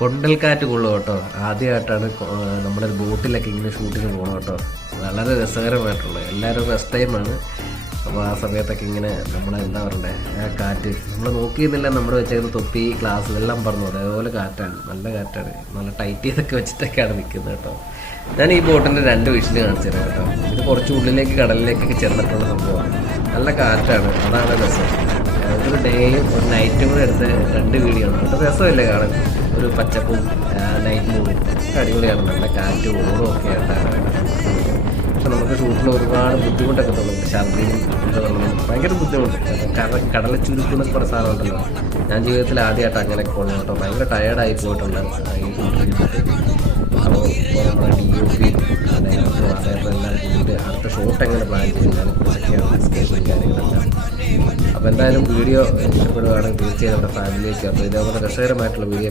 കൊണ്ടൽക്കാറ്റ് കൊള്ളും കേട്ടോ. ആദ്യമായിട്ടാണ് നമ്മുടെ ബോട്ടിലൊക്കെ ഇങ്ങനെ ഷൂട്ടിങ് പോകണം കേട്ടോ. വളരെ രസകരമായിട്ടുള്ളത്. എല്ലാവരും ഫസ്റ്റ് ടൈമാണ് അപ്പോൾ ആ സമയത്തൊക്കെ ഇങ്ങനെ നമ്മൾ എന്താ പറയണ്ടേ ആ കാറ്റ്. നമ്മൾ നോക്കിയിരുന്നില്ല നമ്മൾ വെച്ചേക്കുന്ന തൊപ്പി ഗ്ലാസ് എല്ലാം പറഞ്ഞു അതേപോലെ കാറ്റാണ്. നല്ല കാറ്റാണ്. നല്ല ടൈറ്റ് ചെയ്തൊക്കെ വെച്ചിട്ടൊക്കെയാണ് നിൽക്കുന്നത് കേട്ടോ. ഞാൻ ഈ ബോട്ടിന്റെ രണ്ട് വിഷയം കാണിച്ചു തരാം കേട്ടോ. ഇത് കുറച്ച് ഉള്ളിലേക്ക് കടലിലേക്കൊക്കെ ചെന്നിട്ടുള്ള സംഭവമാണ്. നല്ല കാറ്റാണ്. അതാണ് രസം. ഒരു ഡേയും ഒരു നൈറ്റും കൂടെ എടുത്ത് രണ്ട് വീഡിയോ ആണ് കേട്ടോ രസമല്ലേ കാണാൻ? ഒരു പച്ചപ്പും നൈറ്റ് മൂവും അടിപൊളിയാണ്. നല്ല കാറ്റും ഓടും ഒക്കെ ആയിട്ടാണ് പക്ഷെ നമുക്ക് ഷൂട്ടിൽ ഒരുപാട് ബുദ്ധിമുട്ടൊക്കെ തോന്നും. ഛർദിയും ഭയങ്കര ബുദ്ധിമുട്ട്. കാരണം കടല ചുരുക്കുന്നൊക്കെ കുറേ സാധനമുണ്ടല്ലോ ഞാൻ ജീവിതത്തിൽ ആദ്യമായിട്ട് അങ്ങനെയൊക്കെ പോകണം കേട്ടോ. ഭയങ്കര ടയേർഡായി പോയിട്ടുണ്ട്. ഈ അപ്പോൾ ഡി യു പി അതേപോലെ അടുത്ത ഷോട്ട് എങ്ങനെ പ്ലാൻ ചെയ്യുന്നത് കാര്യങ്ങളെല്ലാം. അപ്പോൾ എന്തായാലും വീഡിയോ ഇഷ്ടപ്പെടുകയാണെങ്കിൽ തീർച്ചയായും നമ്മുടെ ഫാമിലിക്ക് അപ്പോൾ ഇതേപോലെ രസകരമായിട്ടുള്ള വീഡിയോ